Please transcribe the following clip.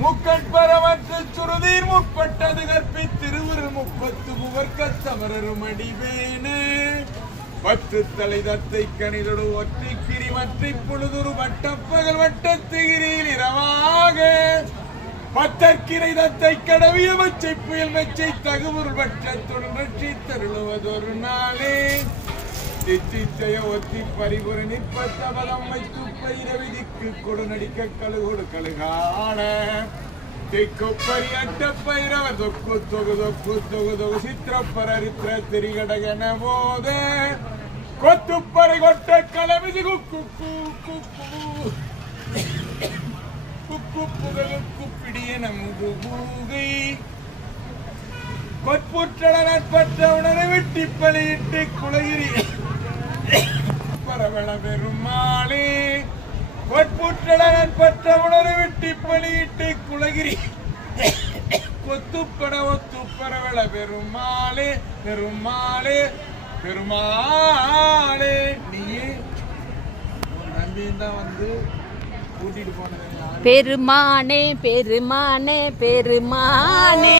முக்கட்பரவற்று சுருதீர் முற்பட்டது கற்பித்திருவுரு முப்பத்து முவர்க்க சமரரும் அடிவேனே பத்து தலை தத்தை கணிதொடு ஒற்றை கிரி மற்றை பொழுதுரு வட்டப்பகல் வட்டத்திகிரியில் இரவாக பத்தற்கிரை தத்தை கடவிய மச்சை புயல் மெச்சை தகுபொருள் வட்டத்துடன் ரட்சி தருளுவதொரு நாளே தித்திச்சய ஒத்தி பரிபுர நிற்பதம் வைத்து பயிரவிதிக்கு கொடு நடிக்க கழுகொடு கழுகான திக்குப்பரி அட்ட பயிரவர் தொக்கு தொகு தொக்கு தொகு தொகு சித்திரப்பரித்திர திரிகடகன போத கொத்துப்பறை கொட்ட கலவிதி குக்கு குக்கு புகழுக்கு பிடிய நமுது பூகை கொற்புற்றட நட்பற்ற உணரை வெட்டி பலியிட்டு குலகிரி பரவள பெருமாளே கொற்புற்றட நட்பற்ற உணரை வெட்டி பலியிட்டு குலகிரி கொத்துப்பட ஒத்து பரவள பெருமாளே பெருமாளே பெருமாளே நீயே நம்பியும் தான் வந்து கூட்டிட்டு போனது பெருமானே பெருமானே பெருமானே.